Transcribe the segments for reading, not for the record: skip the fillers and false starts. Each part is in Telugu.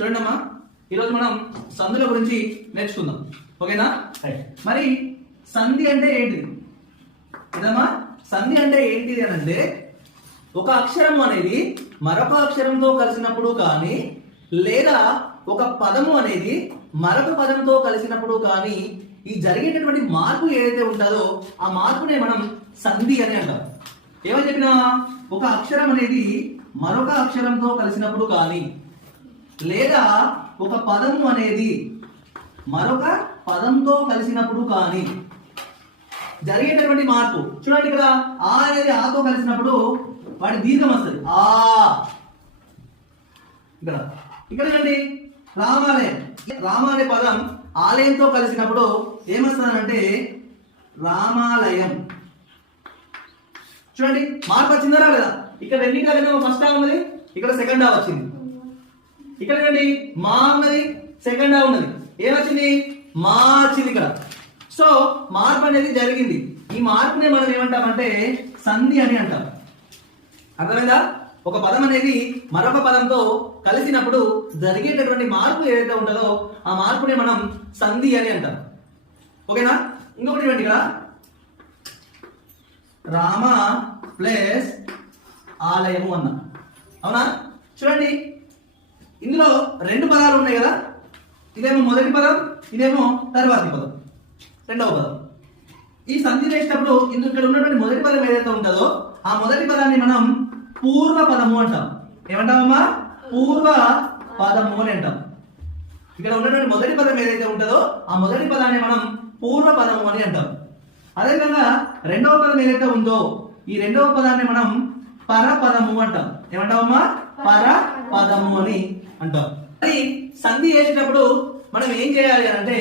చూడండి అమ్మా, ఈరోజు మనం సంధుల గురించి నేర్చుకుందాం. ఓకేనా? మరి సంధి అంటే ఏంటిది? ఇదమ్మా సంధి అంటే ఏంటిది అని అంటే, ఒక అక్షరం అనేది మరొక అక్షరంతో కలిసినప్పుడు కానీ, లేదా ఒక పదము అనేది మరొక పదంతో కలిసినప్పుడు కానీ ఈ జరిగేటటువంటి మార్పు ఏదైతే ఉంటుందో ఆ మార్పునే మనం సంధి అని అంటాం. ఏమని చెప్పినా, ఒక అక్షరం అనేది మరొక అక్షరంతో కలిసినప్పుడు కానీ, లేదా ఒక పదము అనేది మరొక పదంతో కలిసినప్పుడు కానీ జరిగేటటువంటి మార్పు. చూడండి, ఇక్కడ ఆ అనేది ఆతో కలిసినప్పుడు వాటి దీర్ఘం వస్తుంది. ఆ ఇక్కడ ఇక్కడ చూడండి, రామాలయం. రామ అనే పదం ఆలయంతో కలిసినప్పుడు ఏమొస్తుందంటే రామాలయం. చూడండి, మార్పు వచ్చిందా రాలేదా? ఇక్కడ రెండింటిలో ఫస్ట్ హాఫ్ ఉన్నది, ఇక్కడ సెకండ్ హాఫ్ వచ్చింది. ఇక్కడ చూడండి, మా ఉన్నది, సెకండ్ హాఫ్ ఉన్నది. ఏమొచ్చింది? మా వచ్చింది ఇక్కడ. సో మార్పు అనేది జరిగింది. ఈ మార్పునే మనం ఏమంటామంటే సంధి అని అంటాం. అర్థమైందా? ఒక పదం అనేది మరొక పదంతో కలిసినప్పుడు జరిగేటటువంటి మార్పు ఏదైతే ఉంటుందో ఆ మార్పునే మనం సంధి అని అంటాం. ఓకేనా? ఇంకొకటి చూడండి, ఇక్కడ రామ ప్లస్ ఆలయము అన్నా. అవునా? చూడండి, ఇందులో రెండు పదాలు ఉన్నాయి కదా. ఇదేమో మొదటి పదం, ఇదేమో తర్వాతి పదం, రెండవ పదం. ఈ సంధి చేసేటప్పుడు ఇక్కడ ఉన్నటువంటి మొదటి పదం ఏదైతే ఉంటుందో ఆ మొదటి పదాన్ని మనం పూర్వ పదము అంటాం. ఏమంటామమ్మా? పూర్వ పదము అని అంటాం. ఇక్కడ ఉన్నటువంటి మొదటి పదం ఏదైతే ఉంటుందో ఆ మొదటి పదాన్ని మనం పూర్వ పదము అని అంటాం. అదేవిధంగా రెండవ పదం ఏదైతే ఉందో ఈ రెండవ పదాన్ని మనం పరపదము అంటాం. ఏమంటామమ్మా? పరపదము అని అంటాం. మరి సంధి చేసేటప్పుడు మనం ఏం చేయాలి అంటే,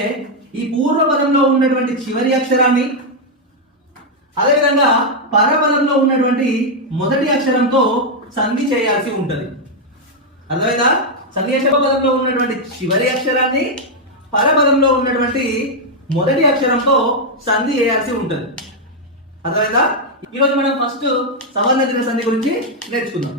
ఈ పూర్వ పదంలో ఉన్నటువంటి చివరి అక్షరాన్ని అదేవిధంగా పరపదంలో ఉన్నటువంటి మొదటి అక్షరంతో సంధి చేయాల్సి ఉంటది. అర్థమైందా? సంధి చేసే పదంలో ఉన్నటువంటి చివరి అక్షరాన్ని పరపదంలో ఉన్నటువంటి మొదటి అక్షరంతో సంధి చేయాల్సి ఉంటది. అర్థమైందా? ఈరోజు మనం ఫస్ట్ సవర్ణ దీర్ఘ సంధి గురించి నేర్చుకుందాం.